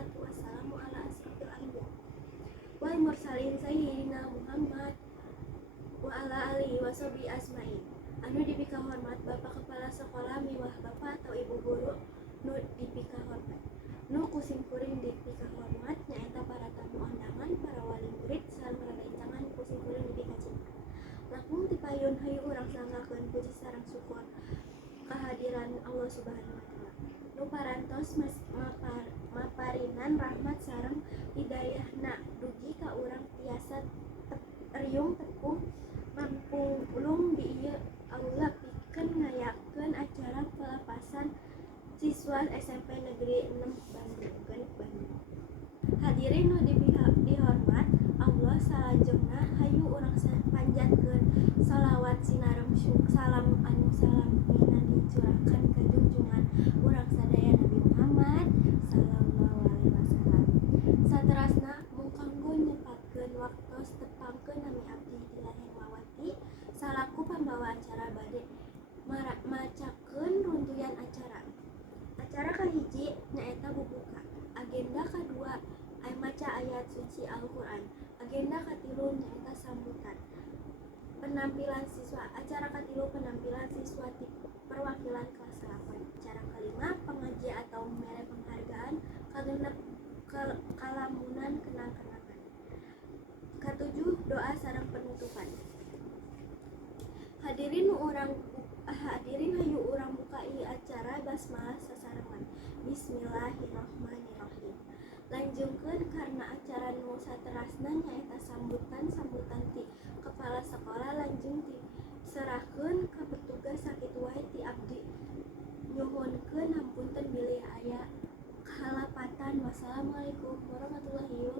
wassalatu wassalamu ala asrofil anbiya wal mursalin sayyidina Muhammad wa ala alihi washabihi asmain. Anu dipika hormat Bapak Kepala Sekolah miwah Bapak atau Ibu Guru nu dipika hormat. Nu kusimkuring dipika hormat nyaeta para tamu undangan, para wali murid sareng rerencangan kusimkuring dipika cinta. Langkung tipayun hayu urang sanggakeun puji sareng syukur kehadiran Allah Subhanahu wa taala. Nu parantos maparinan rahmat sareng hidayahna dugi ka urang tiasa riung tepung ngampung ulung di ieu aula pikeun ngayakeun acara pelepasan siswa SMP Negeri 6 Bandung. Hadirin nu dihormat, Allah salajengna hayu urang panjatkeun shalawat sinareng salam anu salamina dicurahkan ka junjungan urang sadaya Nabi Muhammad sallallahu alaihi wasallam. Saterasna mung kanggo nyepatkeun waktos tepangkeun nami abdi dilahir mawati salaku pambawa acara bade macakeun runtuyan acara. Acara kahiji nyaeta bubuka. Agenda kadua maca ayat suci Al-Qur'an. Agenda katilu nyaeta sambutan. Penampilan siswa. Acara katilu penampilan siswa di perwakilan kelas 8. Acara kelima pengaji atau mere penghargaan kagenep kalamunan kenang-kenangan. Katujuh doa sareng penutupan. Hadirin hayu urang buka ieu acara basmalah sasarengan. Bismillahirrahmanirrahim. Lanjungkeun karena acara nu saterasna nyaeta sambutan ti kepala sekolah lanjung diserahkeun ka petugas sakitu wae ti abdi. Nyuhunkeun hampunten bilih aya kalapatan. Wassalamualaikum warahmatullahi wabarakatuh.